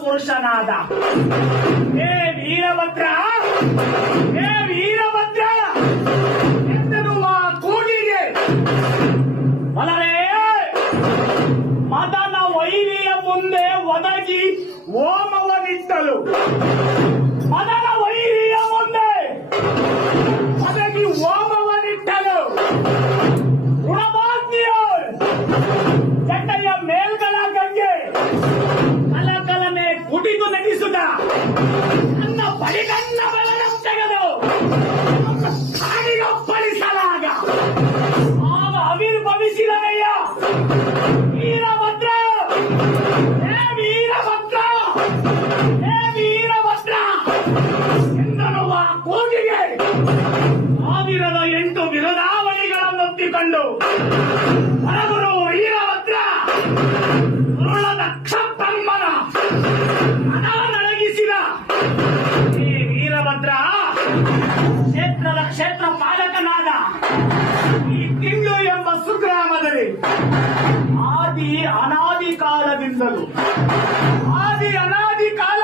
ಪುರುಷನಾದ. ಏ ವೀರಭದ್ರ! ಏ ವೀರಭದ್ರ! ಎಂದೆನ್ನುವ ಕೂಗಿಗೆ! ಒಲರೇ ಮದನ ವೈರಿಯ ಮುಂದೆ ಒದಗಿ ಓಮವನಿಟ್ಟಳು ಕುಟಿದು ನಡೆಸುತ್ತ ನನ್ನ ಬಳಿಗನ್ನ ಬಲನ ತೆಗೆದು ಕಾಡಿಗೊಪ್ಪಳಿಸಲಾಗ ಆಗ ಆವಿರ್ಭವಿಸಿದನಯ್ಯ ವೀರಭದ್ರ. ಹೇ ವೀರಭದ್ರ. ಹೇ ವೀರಭದ್ರ. ಎಂದನುವ ಕೂಗಿಗೆ? ಸಾವಿರದ ಎಂಟು ಬಿರುದಾವಳಿಗಳನ್ನು ಒತ್ತಿಕೊಂಡು ಕ್ಷೇತ್ರ ಪಾಲಕನಾದ ಈ ತಿಂಗಳು ಎಂಬ ಸುಗ್ರಾಮದಲ್ಲಿ ಆದಿ ಅನಾದಿ ಕಾಲದಿಂದಲೂ ಆದಿ ಅನಾದಿ ಕಾಲ